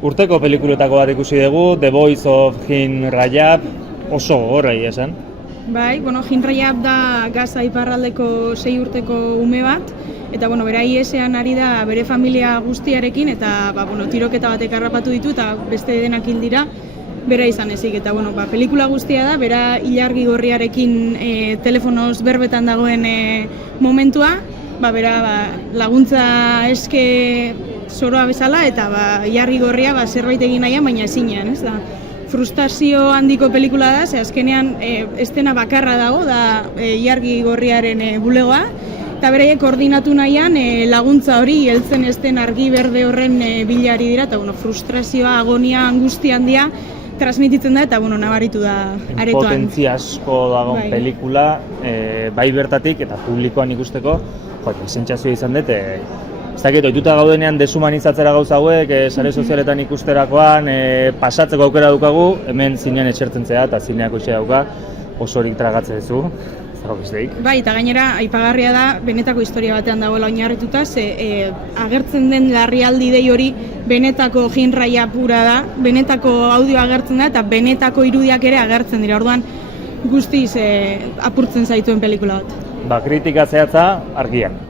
Urteko pelikuletako bat ikusi dugu, The Voice of Hin Rajab, oso gogorra esan. Bai, Hin Rajab da Gaza iparraldeko 6 urteko ume bat, eta bera IS-ean ari da bere familia guztiarekin, eta tiroketa batek harrapatu ditu, eta beste denak hil dira, bera izan ezik. Eta pelikula guztia da, bera ilargi gorriarekin telefonoz berbetan dagoen momentua, bera laguntza eske zoroa bezala, eta ilargi gorria zerbait egin nahian, baina ezinean, ez da. Frustrazio handiko pelikula da, ze azkenean estena bakarra dago, da ilargi gorriaren bulegoa, eta beraiek koordinatu nahian laguntza hori heltzen esten argi berde horren bilari dira, eta frustrazioa, agonia, angustia handia transmititzen da, eta nabaritu da aretoan. Potentzia asko dagoen pelikula, bai bertatik eta publikoan ikusteko, sentsazioa izan dut, ez dakit, ohituta gaudenean deshumanizatzera gauza hauek, sare sozialetan ikusterakoan, pasatzeko aukera daukagu, hemen zinean etxertzen zea eta zineako etxe dauka, osorik tragatzen duzu. Bai, eta gainera, aipagarria da, benetako historia batean dagoela oinarrituta, ze agertzen den larrialdi dei hori benetako Hin Rajab pura da, benetako audioa agertzen da, eta benetako irudiak ere agertzen dira, orduan guztiz apurtzen zaituen pelikula bat. Kritika zehatza argian.